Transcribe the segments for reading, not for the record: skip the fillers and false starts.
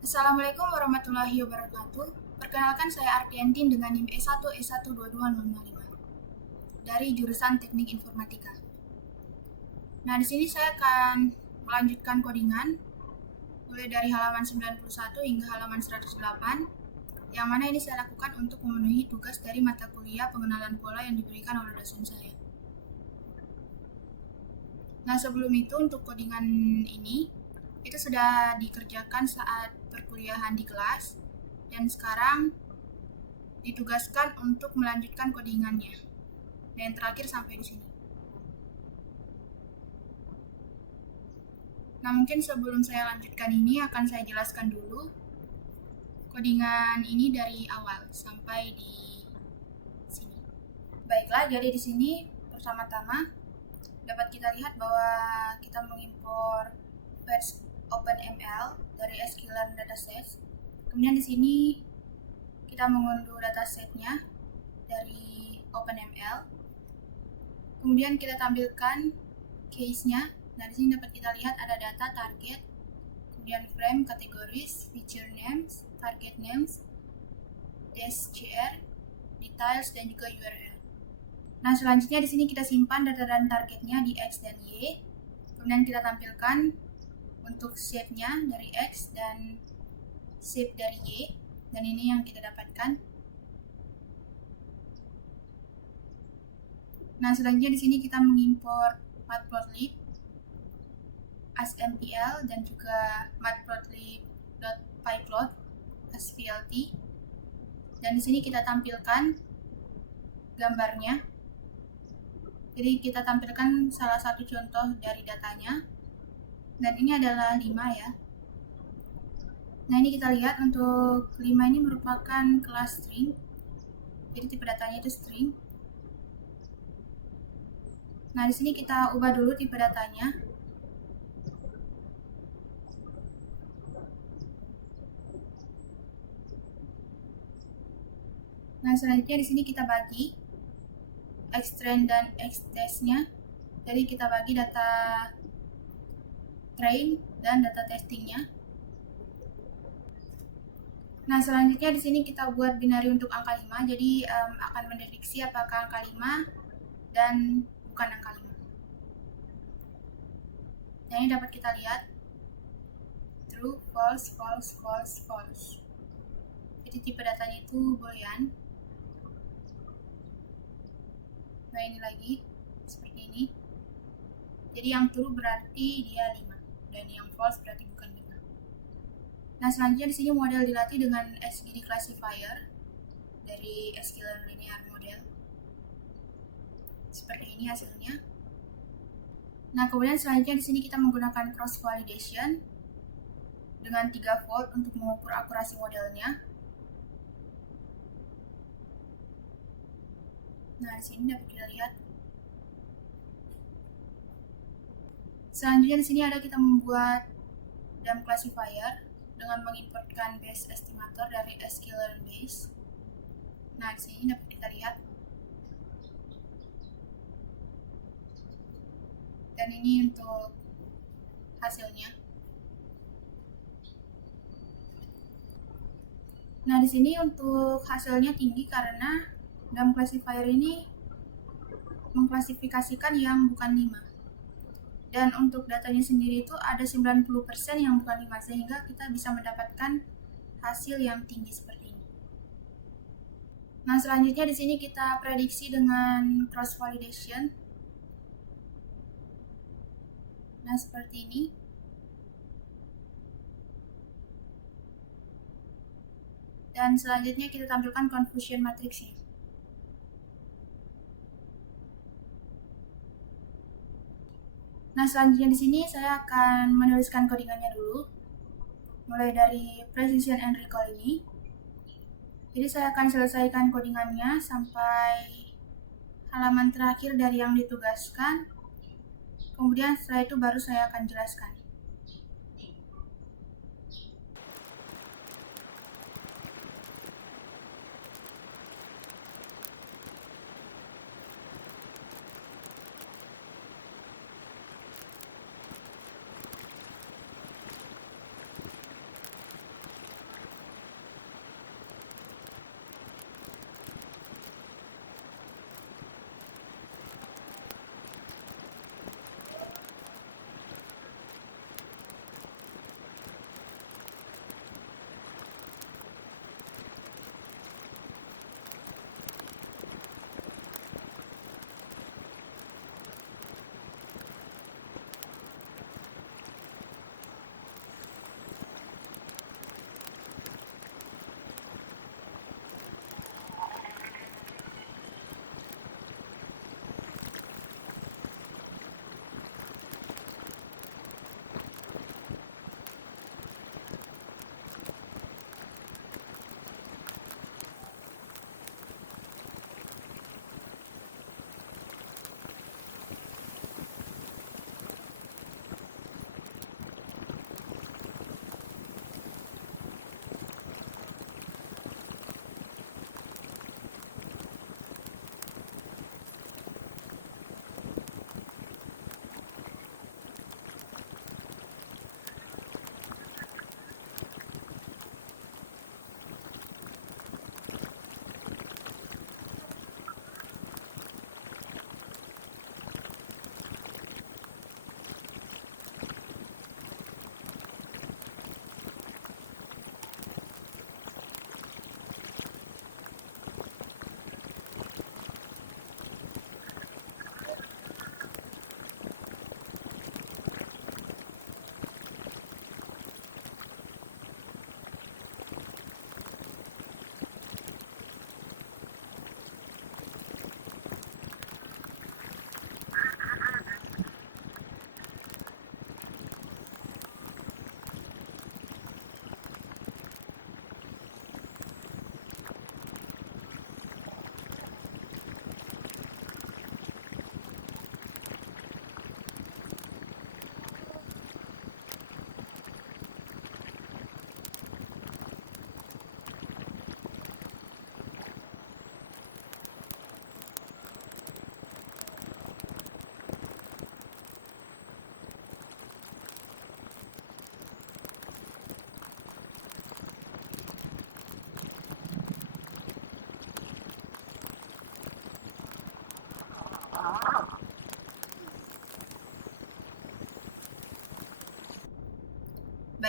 Assalamualaikum warahmatullahi wabarakatuh. Perkenalkan saya Ardiantin dengan NIM E1E12205 dari jurusan Teknik Informatika. Nah, di sini saya akan melanjutkan codingan mulai dari halaman 91 hingga halaman 108, yang mana ini saya lakukan untuk memenuhi tugas dari mata kuliah pengenalan pola yang diberikan oleh dosen saya. Nah, sebelum itu untuk codingan ini itu sudah dikerjakan saat perkuliahan di kelas, dan sekarang ditugaskan untuk melanjutkan codingannya. Dan terakhir sampai di sini. Nah, mungkin sebelum saya lanjutkan ini akan saya jelaskan dulu codingan ini dari awal sampai di sini. Baiklah, jadi di sini pertama-tama dapat kita lihat bahwa kita mengimpor fetch OpenML dari sklearn datasets. Kemudian di sini kita mengunduh datasetnya dari OpenML. Kemudian kita tampilkan case-nya. Nah, di sini dapat kita lihat ada data target, kemudian frame, categories, feature names, target names, DSCR, details, dan juga URL. Nah, selanjutnya di sini kita simpan data dan targetnya di X dan Y. Kemudian kita tampilkan untuk shape-nya dari X dan shape dari Y. Dan ini yang kita dapatkan. Nah, selanjutnya di sini kita mengimpor matplotlib, asmpl, dan juga matplotlib.pyplot svlt. Dan di sini kita tampilkan gambarnya. Jadi kita tampilkan salah satu contoh dari datanya. Dan ini adalah 5 ya. Nah, ini kita lihat untuk 5 ini merupakan kelas string. Jadi tipe datanya itu string. Nah, di sini kita ubah dulu tipe datanya. Nah, selanjutnya di sini kita bagi Xtrain dan Xtest-nya. Jadi kita bagi data train dan data testingnya. Nah, selanjutnya di sini kita buat binary untuk angka 5. Jadi akan mendeteksi apakah angka 5 dan bukan angka 5. Nah, ini dapat kita lihat true, false, false, false, false. Jadi tipe datanya itu boolean. Nah, ini lagi seperti ini. Jadi yang true berarti dia 5 dan yang false berarti bukan 5. Nah, selanjutnya di sini model dilatih dengan SGD classifier dari sklearn linear model. Seperti ini hasilnya. Nah, kemudian selanjutnya di sini kita menggunakan cross validation dengan 3 fold untuk mengukur akurasi modelnya. Nah, di sini dapat kita lihat. Selanjutnya di sini ada kita membuat dump classifier dengan mengimportkan base estimator dari sklearn base. Nah, di sini dapat kita lihat. Dan ini untuk hasilnya. Nah, di sini untuk hasilnya tinggi karena dump classifier ini mengklasifikasikan yang bukan 5. Dan untuk datanya sendiri itu ada 90% yang bukan 5, sehingga kita bisa mendapatkan hasil yang tinggi seperti ini. Nah, selanjutnya di sini kita prediksi dengan cross validation. Nah, seperti ini. Dan selanjutnya kita tampilkan confusion matrixnya. Nah, selanjutnya di sini saya akan menuliskan codingannya dulu. Mulai dari precision and recall ini. Jadi saya akan selesaikan codingannya sampai halaman terakhir dari yang ditugaskan. Kemudian setelah itu baru saya akan jelaskan.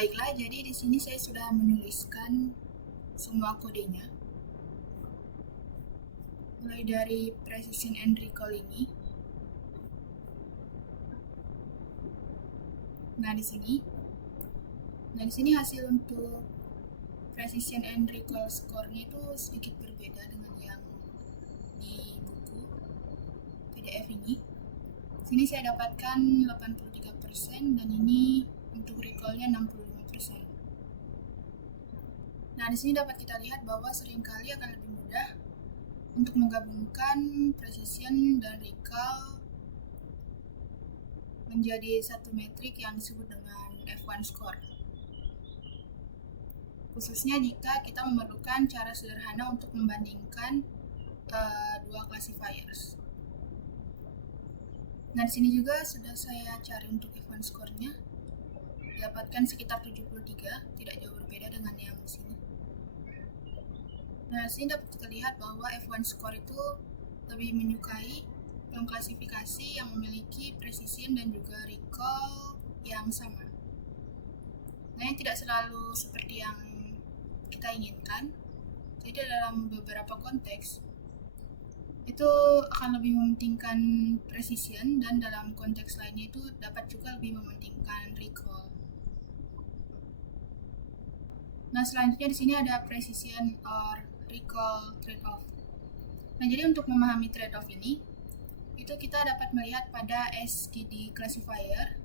Baiklah, jadi di sini saya sudah menuliskan semua kodenya. Mulai dari precision and recall ini. Nah, di sini hasil untuk precision and recall score-nya itu sedikit berbeda dengan yang di buku PDF ini. Sini saya dapatkan 83% dan ini untuk recall-nya 65%. Nah, di sini dapat kita lihat bahwa seringkali akan lebih mudah untuk menggabungkan precision dan recall menjadi satu metrik yang disebut dengan F1 score. Khususnya jika kita memerlukan cara sederhana untuk membandingkan dua classifiers. Nah, di sini juga sudah saya cari untuk F1 score-nya. Dapatkan sekitar 73, tidak jauh berbeda dengan yang di sini. Nah, di sini dapat kita lihat bahwa F1 score itu lebih menyukai klasifikasi yang memiliki precision dan juga recall yang sama. Nah, yang tidak selalu seperti yang kita inginkan. Jadi dalam beberapa konteks itu akan lebih mementingkan precision dan dalam konteks lainnya itu dapat juga lebih mementingkan recall. Nah, selanjutnya di sini ada precision or recall trade-off. Nah, jadi untuk memahami trade-off ini, itu kita dapat melihat pada SGD classifier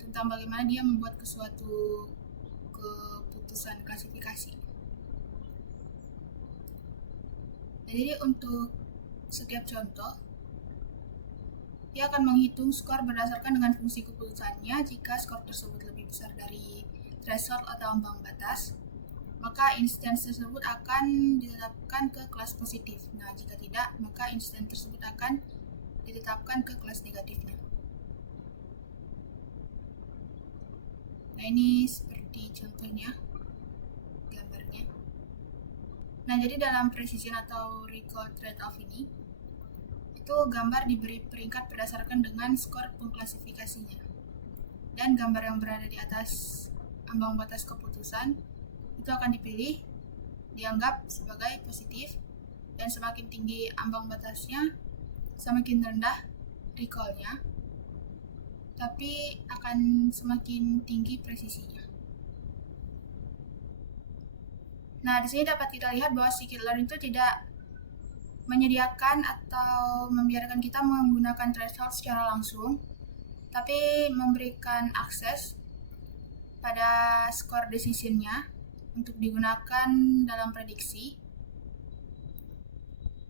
tentang bagaimana dia membuat suatu keputusan klasifikasi. Nah, jadi untuk setiap contoh, dia akan menghitung skor berdasarkan dengan fungsi keputusannya. Jika skor tersebut lebih besar dari threshold atau ambang batas, maka instance tersebut akan ditetapkan ke kelas positif. Nah, jika tidak, maka instance tersebut akan ditetapkan ke kelas negatifnya. Nah, ini seperti contohnya, gambarnya. Nah, jadi dalam precision atau recall trade-off ini, itu gambar diberi peringkat berdasarkan dengan skor pengklasifikasinya. Dan gambar yang berada di atas ambang batas keputusan itu akan dipilih, dianggap sebagai positif, dan semakin tinggi ambang batasnya, semakin rendah recall-nya, tapi akan semakin tinggi presisinya. Nah, di sini dapat kita lihat bahwa scikit-learn itu tidak menyediakan atau membiarkan kita menggunakan threshold secara langsung, tapi memberikan akses pada skor decision-nya untuk digunakan dalam prediksi.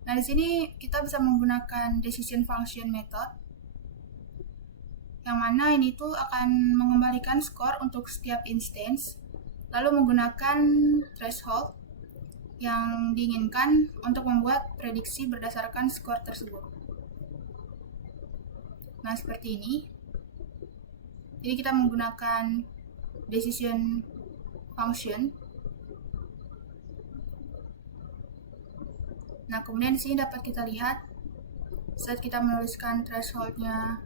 Nah, di sini kita bisa menggunakan decision function method, yang mana ini tuh akan mengembalikan skor untuk setiap instance, lalu menggunakan threshold yang diinginkan untuk membuat prediksi berdasarkan skor tersebut. Nah, seperti ini. Jadi kita menggunakan decision function. Nah, kemudian di sini dapat kita lihat saat kita menuliskan threshold-nya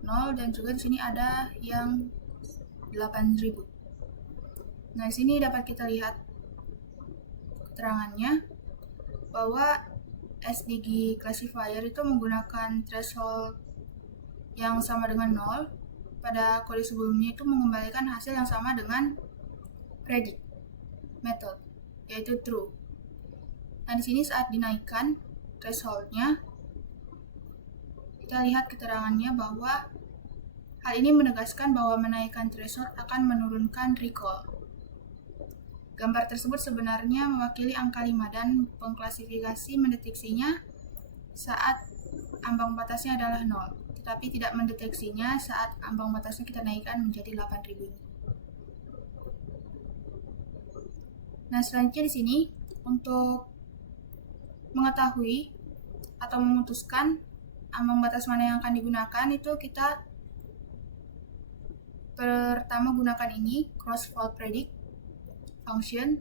0, dan juga di sini ada yang 8000. Nah, di sini dapat kita lihat keterangannya bahwa SDG classifier itu menggunakan threshold yang sama dengan 0. Pada kode sebelumnya itu mengembalikan hasil yang sama dengan predict method, yaitu true. Nah, di sini saat dinaikkan threshold-nya, kita lihat keterangannya bahwa hal ini menegaskan bahwa menaikkan threshold akan menurunkan recall. Gambar tersebut sebenarnya mewakili angka 5 dan pengklasifikasi mendeteksinya saat ambang batasnya adalah 0, tetapi tidak mendeteksinya saat ambang batasnya kita naikkan menjadi 8000 ini. Nah, selanjutnya di sini untuk mengetahui atau memutuskan ambang batas mana yang akan digunakan, itu kita pertama gunakan ini, cross-fault predict function.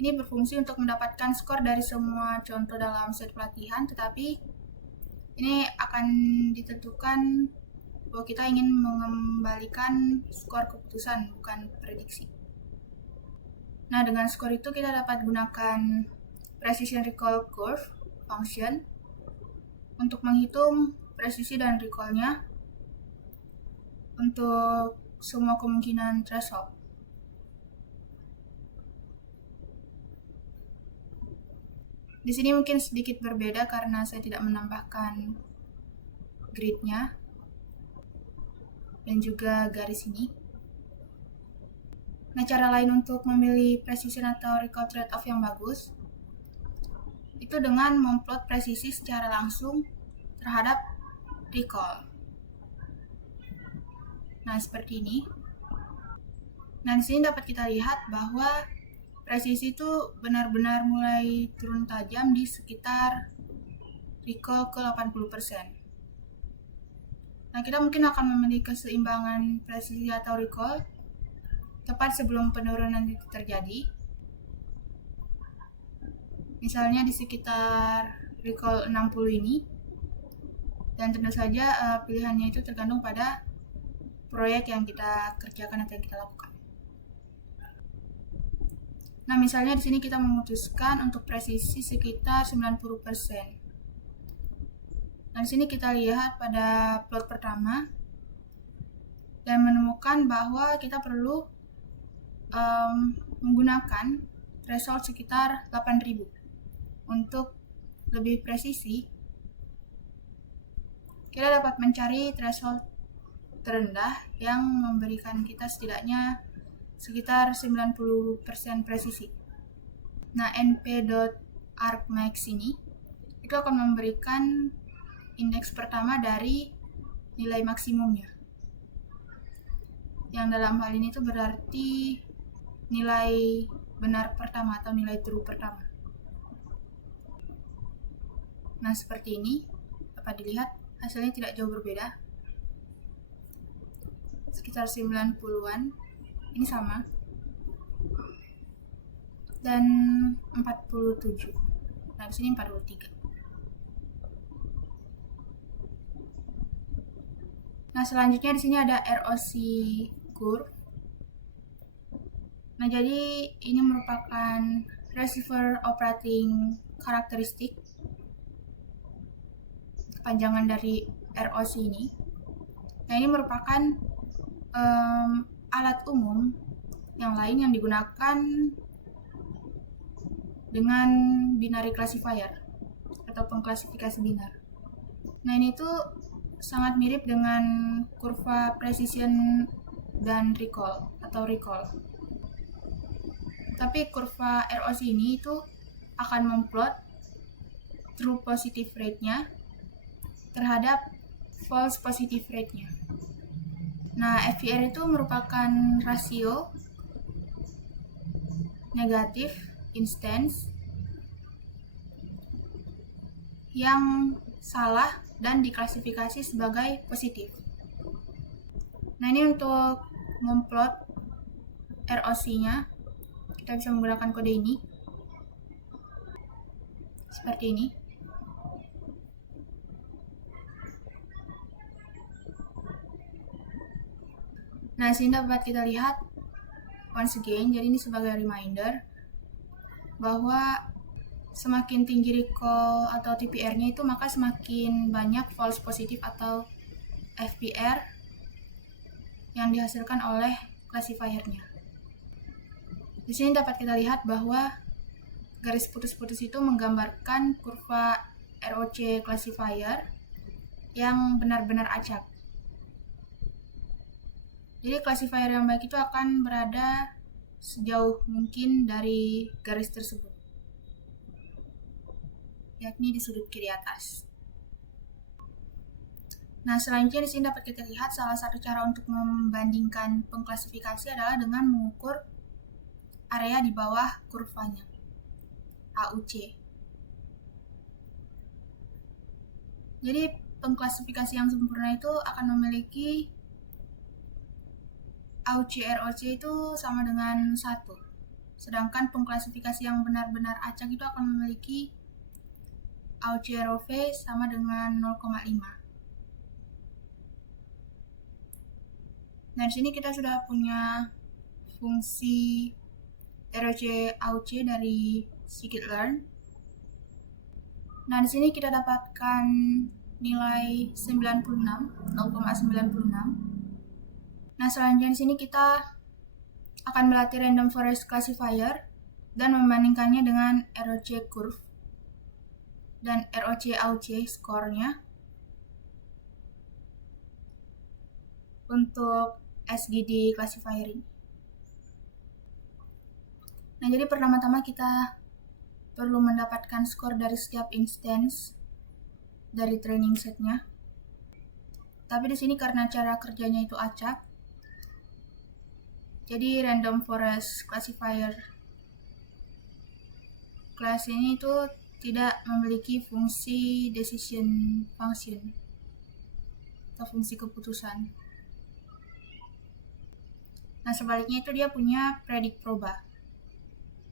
Ini berfungsi untuk mendapatkan skor dari semua contoh dalam set pelatihan, tetapi ini akan ditentukan bahwa kita ingin mengembalikan skor keputusan, bukan prediksi. Nah, dengan skor itu kita dapat gunakan precision recall curve function untuk menghitung presisi dan recall-nya untuk semua kemungkinan threshold. Di sini mungkin sedikit berbeda karena saya tidak menambahkan grid-nya dan juga garis ini. Nah, cara lain untuk memilih precision atau recall trade-off yang bagus itu dengan memplot presisi secara langsung terhadap recall. Nah, seperti ini. Nah, di sini dapat kita lihat bahwa presisi itu benar-benar mulai turun tajam di sekitar recall ke 80%. Nah, kita mungkin akan memilih keseimbangan presisi atau recall tepat sebelum penurunan itu terjadi. Misalnya di sekitar recall 60 ini. Dan tentu saja pilihannya itu tergantung pada proyek yang kita kerjakan atau yang kita lakukan. Nah, misalnya di sini kita memutuskan untuk presisi sekitar 90%. Nah, di sini kita lihat pada plot pertama dan menemukan bahwa kita perlu menggunakan threshold sekitar 8.000. Untuk lebih presisi, kita dapat mencari threshold terendah yang memberikan kita setidaknya sekitar 90% presisi. Nah, np.argmax ini itu akan memberikan indeks pertama dari nilai maksimumnya. Yang dalam hal ini itu berarti nilai benar pertama atau nilai true pertama. Nah, seperti ini dapat dilihat hasilnya tidak jauh berbeda. Sekitar 90-an. Ini sama. Dan 47. Nah, di sini 43. Nah, selanjutnya di sini ada ROC curve. Nah, jadi ini merupakan receiver operating karakteristik kepanjangan dari ROC ini. Nah, ini merupakan alat umum yang lain yang digunakan dengan binary classifier atau pengklasifikasi binar. Nah, ini tuh sangat mirip dengan kurva precision dan recall atau recall. Tapi kurva ROC ini itu akan memplot true positive rate-nya terhadap false positive rate-nya. Nah, FVR itu merupakan rasio negatif instance yang salah dan diklasifikasi sebagai positif. Nah, ini untuk memplot ROC-nya kita bisa menggunakan kode ini seperti ini. Nah, sini dapat kita lihat once again, jadi ini sebagai reminder bahwa semakin tinggi recall atau TPR-nya itu maka semakin banyak false positif atau FPR yang dihasilkan oleh classifier-nya. Di sini dapat kita lihat bahwa garis putus-putus itu menggambarkan kurva ROC classifier yang benar-benar acak. Jadi classifier yang baik itu akan berada sejauh mungkin dari garis tersebut, yakni di sudut kiri atas. Nah, selanjutnya di sini dapat kita lihat salah satu cara untuk membandingkan pengklasifikasi adalah dengan mengukur area di bawah kurvanya, AUC. Jadi pengklasifikasi yang sempurna itu akan memiliki AUC-ROC itu sama dengan 1. Sedangkan pengklasifikasi yang benar-benar acak itu akan memiliki AUC-ROV sama dengan 0,5. Nah, di sini kita sudah punya fungsi ROC-AUC dari scikit-learn. Nah, di sini kita dapatkan nilai 0,96. Nah, selanjutnya di sini kita akan melatih random forest classifier dan membandingkannya dengan ROC curve dan ROC-AUC skornya untuk SGD classifier ini. Nah, jadi pertama-tama kita perlu mendapatkan skor dari setiap instance dari training setnya. Tapi di sini karena cara kerjanya itu acak, jadi random forest classifier class ini itu tidak memiliki fungsi decision function atau fungsi keputusan. Nah, sebaliknya itu dia punya predict proba.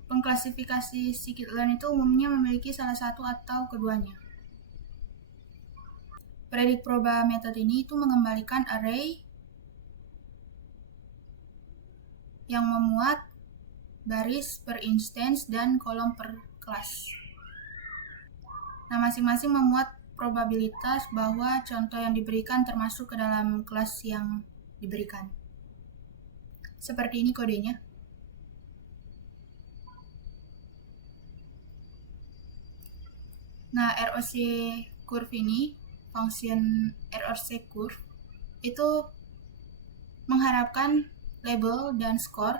Pengklasifikasi scikit-learn itu umumnya memiliki salah satu atau keduanya. Predict proba metode ini itu mengembalikan array yang memuat baris per instance dan kolom per kelas. Nah, masing-masing memuat probabilitas bahwa contoh yang diberikan termasuk ke dalam kelas yang diberikan. Seperti ini kodenya. Nah, ROC curve ini, function ROC curve, itu mengharapkan label dan skor.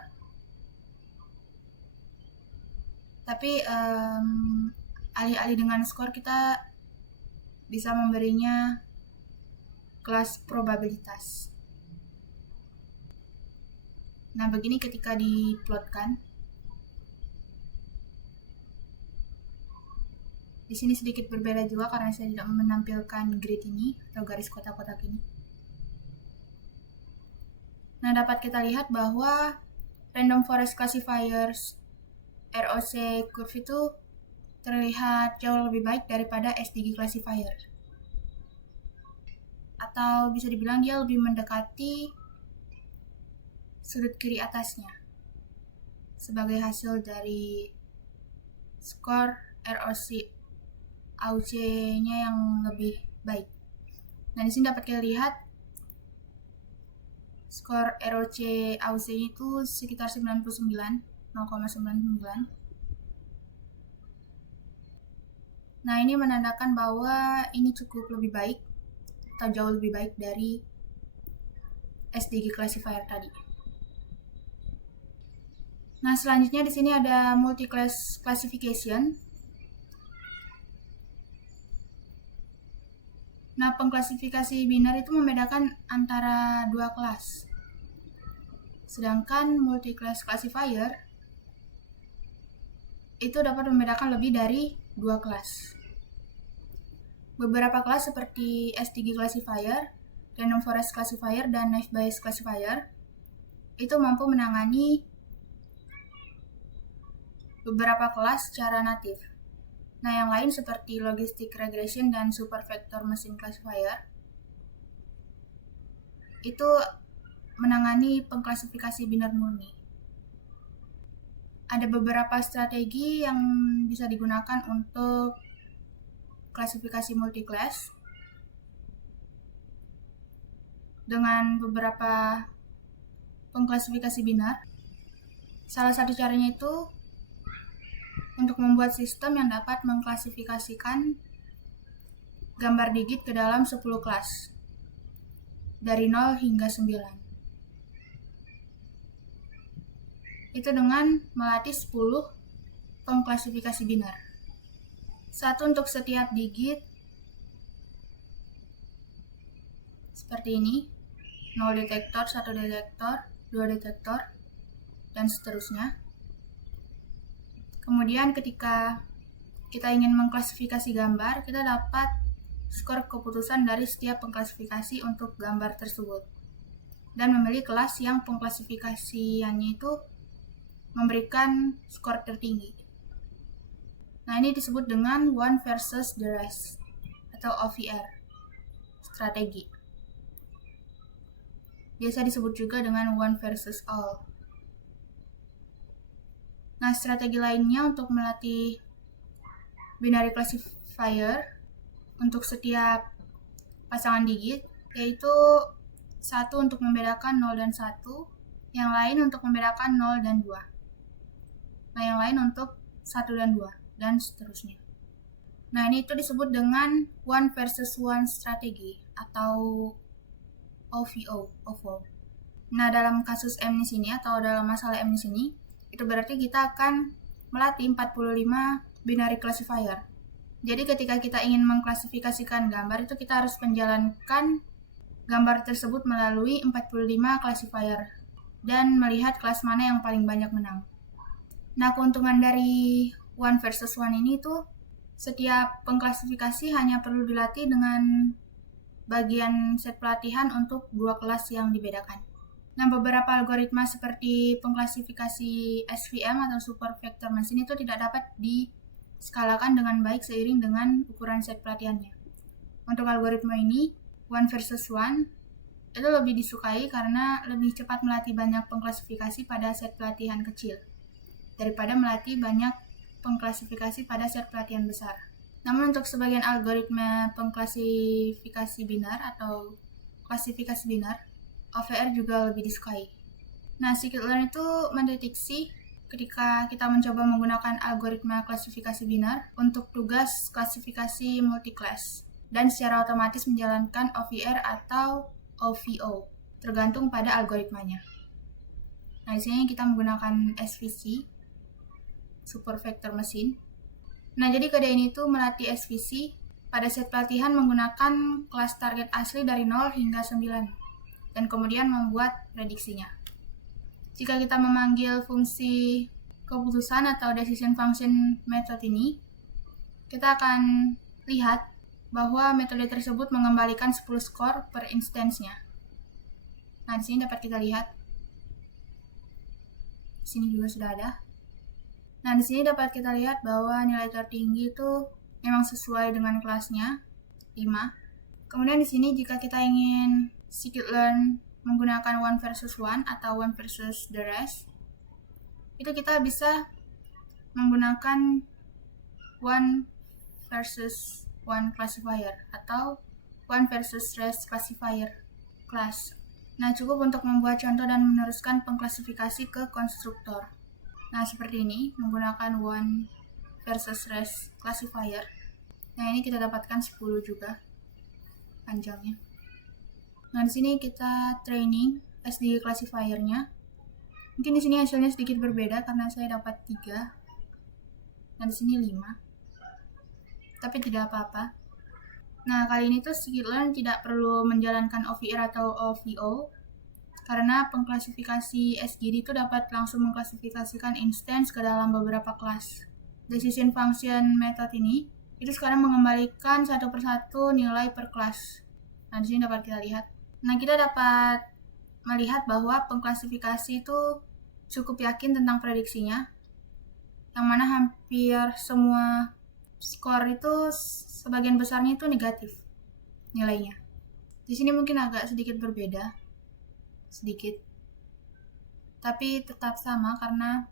Tapi alih-alih dengan skor kita bisa memberinya kelas probabilitas. Nah, begini ketika diplotkan. Di sini sedikit berbeda juga karena saya tidak menampilkan grid ini atau garis kotak-kotak ini. Nah, dapat kita lihat bahwa random forest classifiers ROC curve itu terlihat jauh lebih baik daripada SDG classifier. Atau bisa dibilang dia lebih mendekati sudut kiri atasnya sebagai hasil dari skor ROC AUC-nya yang lebih baik. Nah, di sini dapat kita lihat skor ROC AUC-nya itu sekitar 0,99. Nah, ini menandakan bahwa ini cukup lebih baik atau jauh lebih baik dari SDG classifier tadi. Nah, selanjutnya di sini ada multi-class classification. Nah, pengklasifikasi binar itu membedakan antara dua kelas. Sedangkan multi-class classifier itu dapat membedakan lebih dari dua kelas. Beberapa kelas seperti SDG classifier, random forest classifier, dan naive bayes classifier itu mampu menangani beberapa kelas secara natif. Nah, yang lain seperti logistic regression dan supervector machine classifier itu menangani pengklasifikasi binar murni. Ada beberapa strategi yang bisa digunakan untuk klasifikasi multiclass dengan beberapa pengklasifikasi binar. Salah satu caranya itu untuk membuat sistem yang dapat mengklasifikasikan gambar digit ke dalam 10 kelas dari 0 hingga 9. Itu dengan melatih 10 pengklasifikasi binar. Satu untuk setiap digit seperti ini, 0 detektor, 1 detektor, 2 detektor, dan seterusnya. Kemudian ketika kita ingin mengklasifikasi gambar, kita dapat skor keputusan dari setiap pengklasifikasi untuk gambar tersebut. Dan memilih kelas yang pengklasifikasiannya itu memberikan skor tertinggi. Nah, ini disebut dengan one versus the rest atau OVR strategi. biasa disebut juga dengan one versus all. Nah, strategi lainnya untuk melatih binary classifier untuk setiap pasangan digit, yaitu satu untuk membedakan 0 dan 1, yang lain untuk membedakan 0 dan 2. Nah, yang lain untuk 1 dan 2, dan seterusnya. Nah, ini itu disebut dengan one versus one strategi atau OVO, OVO. Nah, dalam kasus M di sini atau dalam masalah M di sini, itu berarti kita akan melatih 45 binary classifier. Jadi ketika kita ingin mengklasifikasikan gambar, itu kita harus menjalankan gambar tersebut melalui 45 classifier dan melihat kelas mana yang paling banyak menang. Nah, keuntungan dari one versus one ini tuh setiap pengklasifikasi hanya perlu dilatih dengan bagian set pelatihan untuk 2 kelas yang dibedakan. Nah, beberapa algoritma seperti pengklasifikasi SVM atau Super Vector Machine itu tidak dapat diskalakan dengan baik seiring dengan ukuran set pelatihannya. Untuk algoritma ini, one versus one itu lebih disukai karena lebih cepat melatih banyak pengklasifikasi pada set pelatihan kecil daripada melatih banyak pengklasifikasi pada set pelatihan besar. Namun untuk sebagian algoritma pengklasifikasi binar atau klasifikasi binar, OVR juga lebih disukai. Nah, scikit-learn itu mendeteksi ketika kita mencoba menggunakan algoritma klasifikasi binar untuk tugas klasifikasi multiclass dan secara otomatis menjalankan OVR atau OVO, tergantung pada algoritmanya. Nah, di sini kita menggunakan SVC, Super Vector Machine. Nah, jadi kode ini tuh melatih SVC pada set pelatihan menggunakan kelas target asli dari 0 hingga 9. Dan kemudian membuat prediksinya. Jika kita memanggil fungsi keputusan atau decision function method ini, kita akan lihat bahwa metode tersebut mengembalikan 10 skor per instance-nya. Nah, di sini dapat kita lihat. Di sini juga sudah ada. Nah, di sini dapat kita lihat bahwa nilai tertinggi itu memang sesuai dengan kelasnya, 5. Kemudian di sini jika kita ingin scikit-learn menggunakan one versus one atau one versus the rest, itu kita bisa menggunakan one versus one classifier atau one versus rest classifier class. Nah, cukup untuk membuat contoh dan meneruskan pengklasifikasi ke konstruktor. Nah, seperti ini menggunakan one versus rest classifier. Nah, ini kita dapatkan 10 juga panjangnya. Nah, di sini kita training SD classifier-nya. Mungkin di sini hasilnya sedikit berbeda karena saya dapat 3. Nah, di sini 5. Tapi tidak apa-apa. Nah, kali ini tuh scikit-learn tidak perlu menjalankan OVR atau OVO karena pengklasifikasi SGD itu dapat langsung mengklasifikasikan instance ke dalam beberapa kelas. Decision function method ini itu sekarang mengembalikan satu persatu nilai per kelas. Nah, di sini dapat kita lihat. Nah, kita dapat melihat bahwa pengklasifikasi itu cukup yakin tentang prediksinya, yang mana hampir semua skor itu sebagian besarnya itu negatif nilainya. Di sini mungkin agak sedikit berbeda, tapi tetap sama karena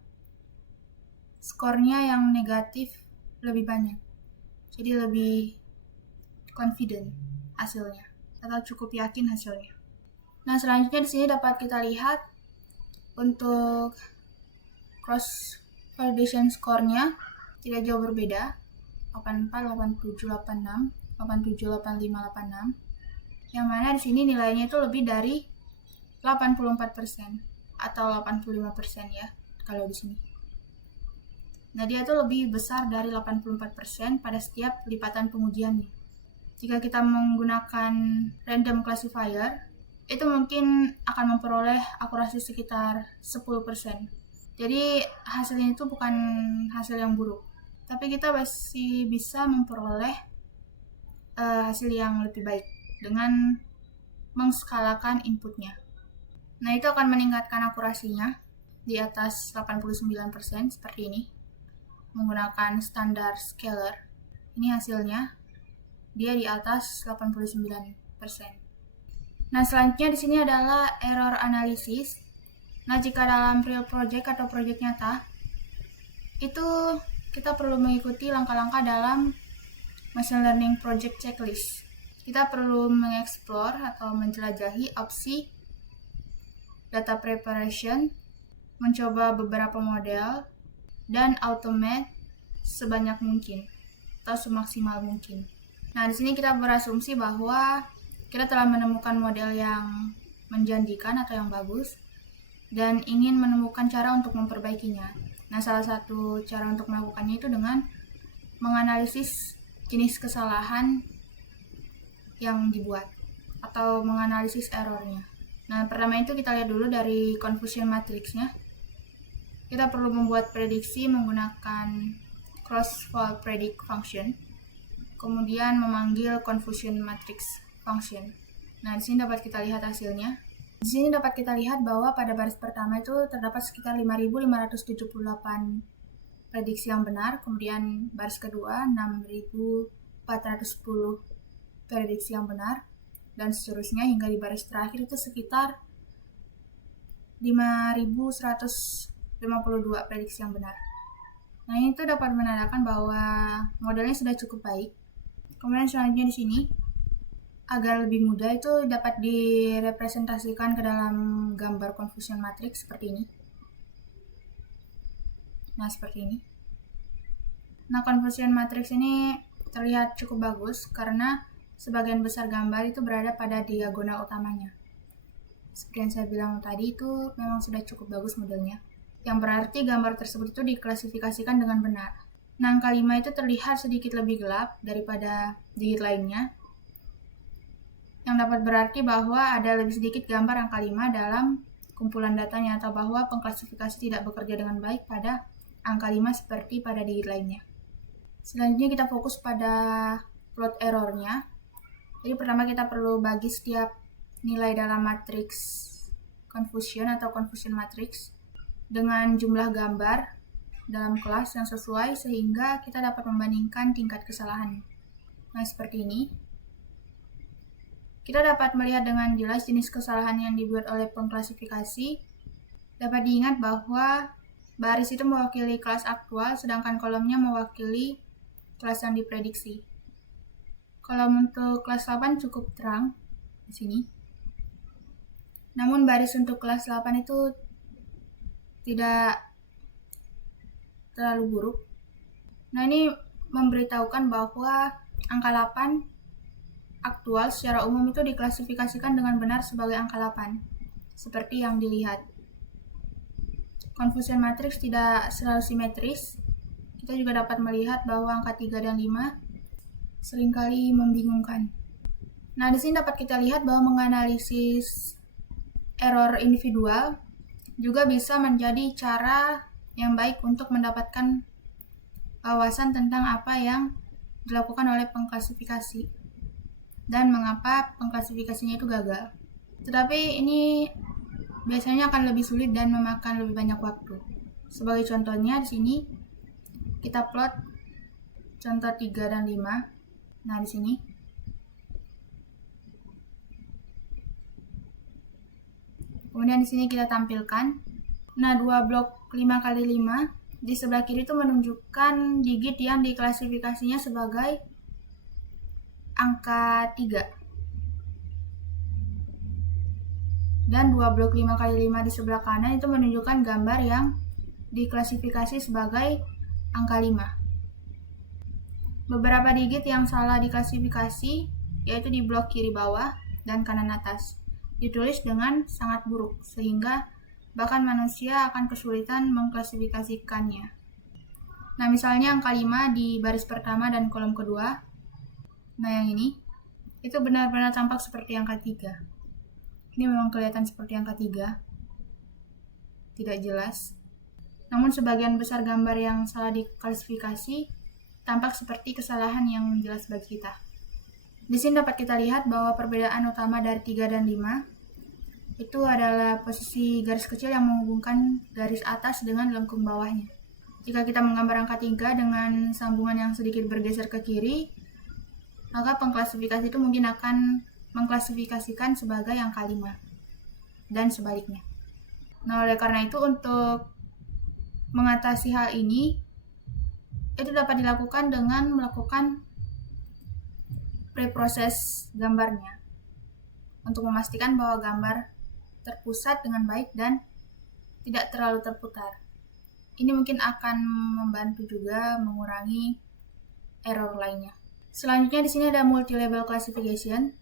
skornya yang negatif lebih banyak, jadi lebih confident hasilnya atau cukup yakin hasilnya. Nah, selanjutnya di sini dapat kita lihat untuk cross validation score-nya tidak jauh berbeda, 84, 87, 86, 87, 85, 86. Yang mana di sini nilainya itu lebih dari 84% atau 85% ya kalau di sini. Nah, dia itu lebih besar dari 84% pada setiap lipatan pengujiannya. Jika kita menggunakan random classifier, itu mungkin akan memperoleh akurasi sekitar 10%. Jadi hasilnya itu bukan hasil yang buruk, tapi kita masih bisa memperoleh hasil yang lebih baik dengan mengskalakan inputnya. Nah, itu akan meningkatkan akurasinya di atas 89% seperti ini. Menggunakan standar scalar. Ini hasilnya. Dia di atas 89%. Nah, selanjutnya di sini adalah error analysis. Nah, jika dalam real project atau project nyata, itu kita perlu mengikuti langkah-langkah dalam machine learning project checklist. Kita perlu mengeksplor atau menjelajahi opsi data preparation, mencoba beberapa model, dan automate sebanyak mungkin atau semaksimal mungkin. Nah, di sini kita berasumsi bahwa kita telah menemukan model yang menjanjikan atau yang bagus dan ingin menemukan cara untuk memperbaikinya. Nah, salah satu cara untuk melakukannya itu dengan menganalisis jenis kesalahan yang dibuat atau menganalisis errornya. Nah, pertama itu kita lihat dulu dari confusion matrix-nya. Kita perlu membuat prediksi menggunakan cross-fault predict function, kemudian memanggil confusion matrix function. Nah, di sini dapat kita lihat hasilnya. Di sini dapat kita lihat bahwa pada baris pertama itu terdapat sekitar 5.578 prediksi yang benar, kemudian baris kedua 6.410 prediksi yang benar, dan seterusnya hingga di baris terakhir itu sekitar 5.152 prediksi yang benar. Nah, ini tuh dapat menandakan bahwa modelnya sudah cukup baik. Kemudian selanjutnya di sini agar lebih mudah itu dapat direpresentasikan ke dalam gambar confusion matrix seperti ini. Nah, seperti ini. Nah, confusion matrix ini terlihat cukup bagus karena sebagian besar gambar itu berada pada diagonal utamanya. Seperti yang saya bilang tadi, itu memang sudah cukup bagus modelnya. Yang berarti gambar tersebut itu diklasifikasikan dengan benar. Nah, angka 5 itu terlihat sedikit lebih gelap daripada digit lainnya, yang dapat berarti bahwa ada lebih sedikit gambar angka 5 dalam kumpulan datanya, atau bahwa pengklasifikasi tidak bekerja dengan baik pada angka 5 seperti pada digit lainnya. Selanjutnya kita fokus pada plot errornya. Jadi pertama kita perlu bagi setiap nilai dalam matriks confusion atau confusion matrix dengan jumlah gambar dalam kelas yang sesuai sehingga kita dapat membandingkan tingkat kesalahannya. Nah, seperti ini. Kita dapat melihat dengan jelas jenis kesalahan yang dibuat oleh pengklasifikasi. Dapat diingat bahwa baris itu mewakili kelas aktual, sedangkan kolomnya mewakili kelas yang diprediksi. Kolom untuk kelas 8 cukup terang di sini. Namun baris untuk kelas 8 itu tidak terlalu buruk. Nah, ini memberitahukan bahwa angka 8 aktual secara umum itu diklasifikasikan dengan benar sebagai angka 8, seperti yang dilihat. Confusion matrix tidak selalu simetris. Kita juga dapat melihat bahwa angka 3 dan 5 seringkali membingungkan. Nah, di sini dapat kita lihat bahwa menganalisis error individual juga bisa menjadi cara yang baik untuk mendapatkan wawasan tentang apa yang dilakukan oleh pengklasifikasi dan mengapa pengklasifikasinya itu gagal. Tetapi ini biasanya akan lebih sulit dan memakan lebih banyak waktu. Sebagai contohnya di sini kita plot contoh 3 dan 5. Nah, di sini kemudian di sini kita tampilkan. Nah, 2 blok 5 kali 5 di sebelah kiri itu menunjukkan digit yang diklasifikasinya sebagai angka 3. Dan 2 blok 5 kali 5 di sebelah kanan itu menunjukkan gambar yang diklasifikasi sebagai angka 5. Beberapa digit yang salah diklasifikasi yaitu di blok kiri bawah dan kanan atas. Ditulis dengan sangat buruk sehingga bahkan manusia akan kesulitan mengklasifikasikannya. Nah, misalnya angka 5 di baris pertama dan kolom kedua. Nah, yang ini itu benar-benar tampak seperti angka 3. Ini memang kelihatan seperti angka 3. Tidak jelas. Namun sebagian besar gambar yang salah diklasifikasi tampak seperti kesalahan yang jelas bagi kita. Di sini dapat kita lihat bahwa perbedaan utama dari 3 dan 5 itu adalah posisi garis kecil yang menghubungkan garis atas dengan lengkung bawahnya. Jika kita menggambar angka 3 dengan sambungan yang sedikit bergeser ke kiri, maka pengklasifikasi itu mungkin akan mengklasifikasikan sebagai angka 5 dan sebaliknya. Nah, oleh karena itu untuk mengatasi hal ini itu dapat dilakukan dengan melakukan preproses gambarnya untuk memastikan bahwa gambar terpusat dengan baik dan tidak terlalu terputar. Ini mungkin akan membantu juga mengurangi error lainnya. Selanjutnya di sini ada multi-level classification.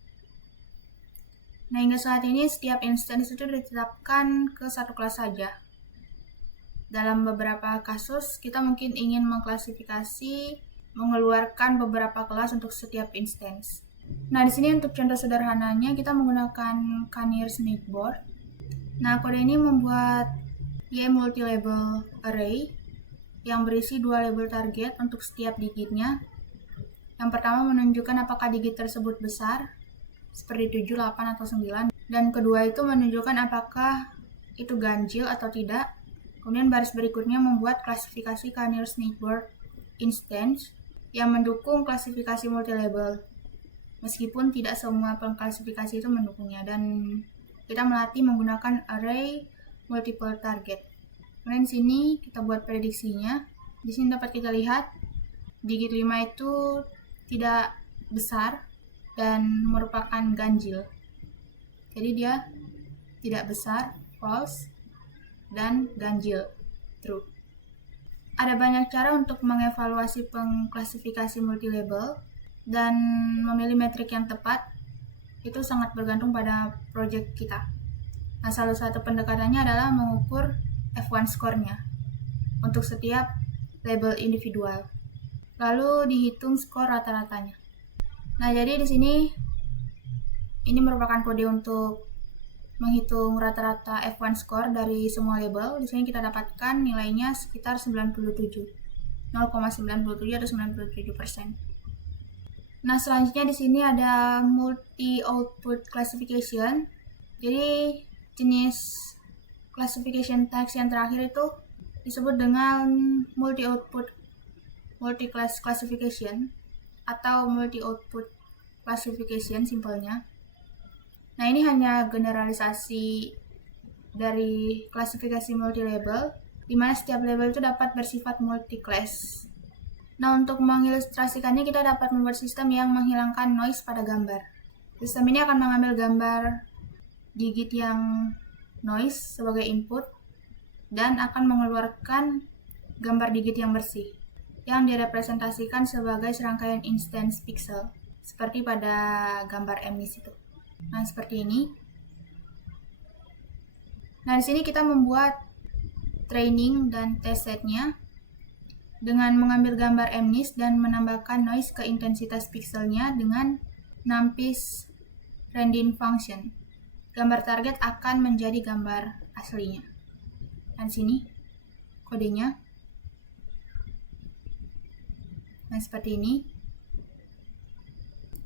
Nah, hingga saat ini setiap instance itu ditetapkan ke satu kelas saja. Dalam beberapa kasus, kita mungkin ingin mengklasifikasi, mengeluarkan beberapa kelas untuk setiap instance. Nah, di sini untuk contoh sederhananya kita menggunakan Canary Snakeboard. Nah, kode ini membuat multi-label array yang berisi 2 label target untuk setiap digitnya. Yang pertama menunjukkan apakah digit tersebut besar, seperti 7, 8, atau 9. Dan kedua itu menunjukkan apakah itu ganjil atau tidak. Kemudian baris berikutnya membuat klasifikasi Canary Snakeboard instance yang mendukung klasifikasi multi-label. Meskipun tidak semua pengklasifikasi itu mendukungnya, dan kita melatih menggunakan array multiple target. Kemudian di sini kita buat prediksinya. Di sini dapat kita lihat digit 5 itu tidak besar dan merupakan ganjil. Jadi dia tidak besar, false, dan ganjil, true. Ada banyak cara untuk mengevaluasi pengklasifikasi multi-label, dan memilih metrik yang tepat itu sangat bergantung pada project kita. Nah, salah satu pendekatannya adalah mengukur F1 score-nya untuk setiap label individual. Lalu dihitung skor rata-ratanya. Nah, jadi di sini ini merupakan kode untuk menghitung rata-rata F1 score dari semua label. Di sini kita dapatkan nilainya sekitar 97, 0,97 atau 97%. Nah, selanjutnya di sini ada multi-output classification. Jadi jenis classification text yang terakhir itu disebut dengan multi-output multi-class classification atau multi-output classification simpelnya. Nah, ini hanya generalisasi dari klasifikasi multi-label, di mana setiap label itu dapat bersifat multi-class. Nah, untuk mengilustrasikannya kita dapat membuat sistem yang menghilangkan noise pada gambar. Sistem ini akan mengambil gambar digit yang noise sebagai input dan akan mengeluarkan gambar digit yang bersih yang direpresentasikan sebagai serangkaian instance pixel seperti pada gambar MNIST itu. Nah, seperti ini. Nah, di sini kita membuat training dan test setnya dengan mengambil gambar MNIST dan menambahkan noise ke intensitas pixelnya dengan numpis rendering function. Gambar target akan menjadi gambar aslinya. Nah, di sini kodenya. Nah, seperti ini.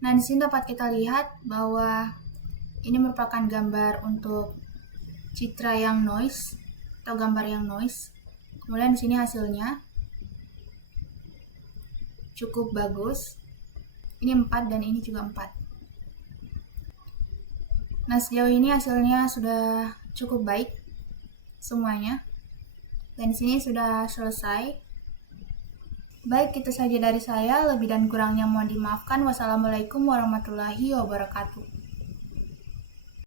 Nah, di sini dapat kita lihat bahwa ini merupakan gambar untuk citra yang noise atau gambar yang noise. Kemudian di sini hasilnya cukup bagus. Ini 4 dan ini juga 4. Nah, sejauh ini hasilnya sudah cukup baik semuanya. Dan di sini sudah selesai. Baik, itu saja dari saya. Lebih dan kurangnya mohon dimaafkan. Wassalamualaikum warahmatullahi wabarakatuh.